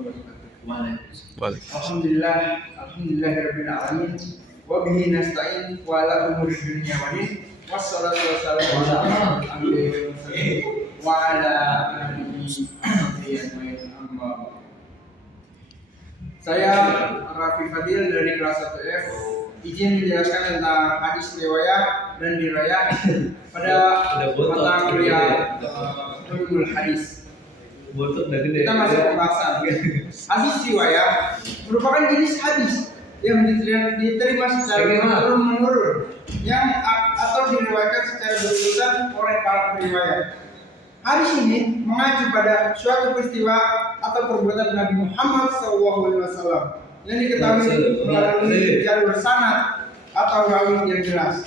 wabarakatuh. Alhamdulillah, alhamdulillahirabbil alamin. Wa bihi nasta'in wa ala umuri dunya wa din. Wassalatu wassalamu ala Muhammadin wa ala alihi ajmain. Amma. Saya Rafi Fadil dari kelas 1F izin menjelaskan tentang hadis riwayat dan dirayat pada mata kuliah ulumul hadis. Kita masuk pembahasan. Hadis riwayat merupakan jenis hadis yang diterima secara turun-menurun atau diriwayatkan secara berurutan oleh para periwayat. Hadis ini mengacu pada suatu peristiwa atau perbuatan Nabi Muhammad SAW yang diketahui melalui jalur sanad atau rawi yang jelas.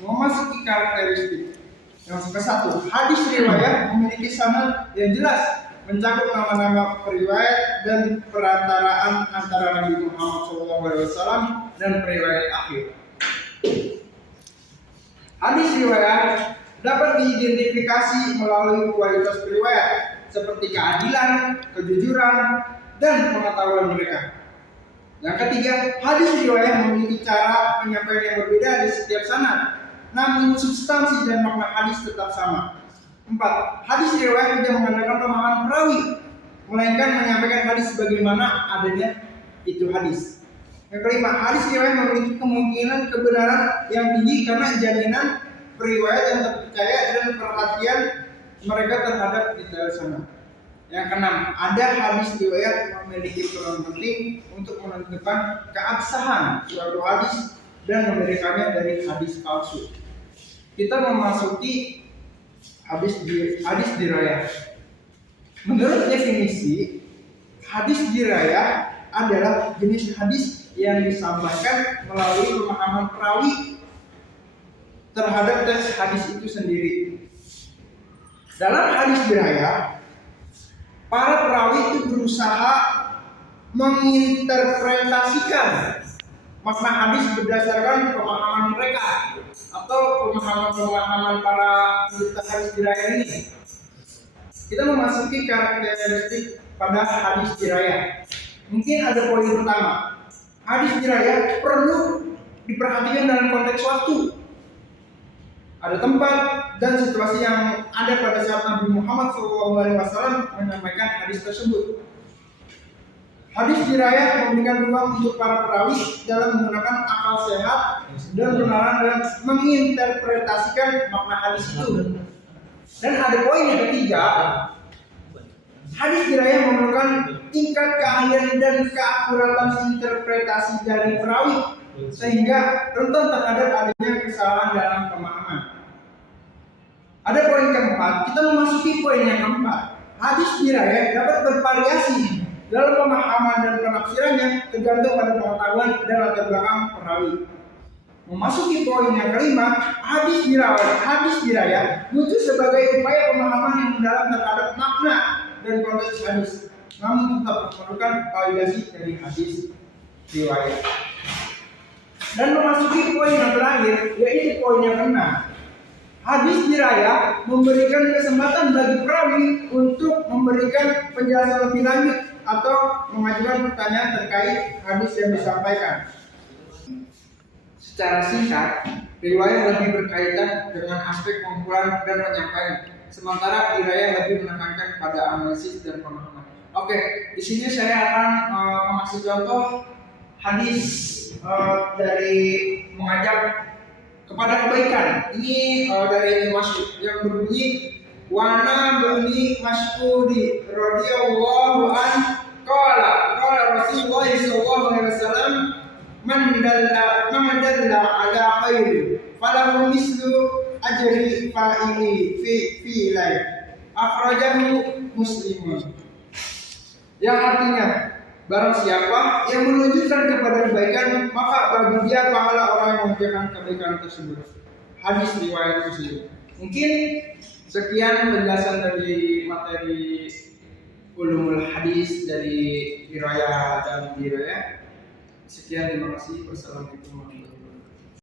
Memasuki karakteristik. Yang ke-1, hadis riwayat memiliki sanad yang jelas, mencakup nama-nama periwayat dan perantaraan antara Nabi Muhammad SAW dan periwayat akhir. Hadis riwayat dapat diidentifikasi melalui kualitas periwayat seperti keadilan, kejujuran, dan pengetahuan mereka. Yang ketiga, hadis riwayat memiliki cara penyampaian yang berbeda di setiap sanad, namun substansi dan makna hadis tetap sama. 4. Hadis riwayat tidak mengandalkan pemahaman perawi, melainkan menyampaikan hadis sebagaimana adanya itu hadis. Yang kelima, hadis riwayat memiliki kemungkinan kebenaran yang tinggi karena jaminan periwayat yang terpercaya dan perhatian mereka terhadap detail sanad. Yang keenam, ada hadis riwayat memiliki peran penting untuk menentukan keabsahan suatu hadis dan membedakannya dari hadis palsu. Kita memasuki hadis dirayat. Menurut definisi, hadis dirayat adalah jenis hadis yang disampaikan melalui pemahaman perawi terhadap teks hadis itu sendiri. Dalam hadis dirayat, para perawi itu berusaha menginterpretasikan makna hadis berdasarkan pemahaman mereka atau pemahaman para penulis hadis dirayat ini. Kita memasuki karakteristik pada hadis dirayat. Mungkin ada poin pertama. Hadis dirayat perlu diperhatikan dalam konteks waktu. Ada tempat dan situasi yang ada pada saat Nabi Muhammad SAW menyampaikan hadis tersebut. Hadis dirayat memberikan ruang untuk para perawi dalam menggunakan akal sehat dan kebenaran dan menginterpretasikan makna hadis itu. Dan ada poin yang ketiga, hadis dirayat memerlukan tingkat keahlian dan keakuratan interpretasi dari perawi sehingga rentan terhadap adanya kesalahan dalam pemahaman. Ada poin keempat, kita memasuki poin yang keempat. Hadis dirayat dapat bervariasi dalam pemahaman dan penafsirannya tergantung pada pengetahuan dan latar belakang perawi. Memasuki poin yang kelima, hadis dirayat muncul sebagai upaya pemahaman yang mendalam terhadap makna dan konteks hadis, namun tetap memerlukan validasi dari hadis riwayat. Dan memasuki poin yang terakhir, yaitu poin yang keenam. Hadis dirayat memberikan kesempatan bagi perawi untuk memberikan penjelasan lebih lanjut atau mengajukan pertanyaan terkait hadis yang disampaikan. Secara singkat, riwayat lebih berkaitan dengan aspek pengumpulan dan penyampaian, sementara dirayat lebih menekankan pada analisis dan pemahaman. Oke, di sini saya akan mengasih contoh hadis dari mengajak kepada kebaikan. Ini dari Ibnu Mas'ud yang berbunyi Wana bani Mas'udi radhiyallahu an qala Rasulullah sallallahu alaihi wasallam man dalla ala khairin falahu mislu ajri fa'ili fi lail akhrajahu Muslim. Yang artinya, barang siapa yang menunjukkan kepada kebaikan, maka bagi dia pahala orang yang mengerjakan kebaikan tersebut. Hadis riwayat Muslim. Mungkin sekian penjelasan dari materi ulumul hadis dari dirayat dan dirayat. Sekian, terima kasih. Wassalamualaikum warahmatullahi wabarakatuh.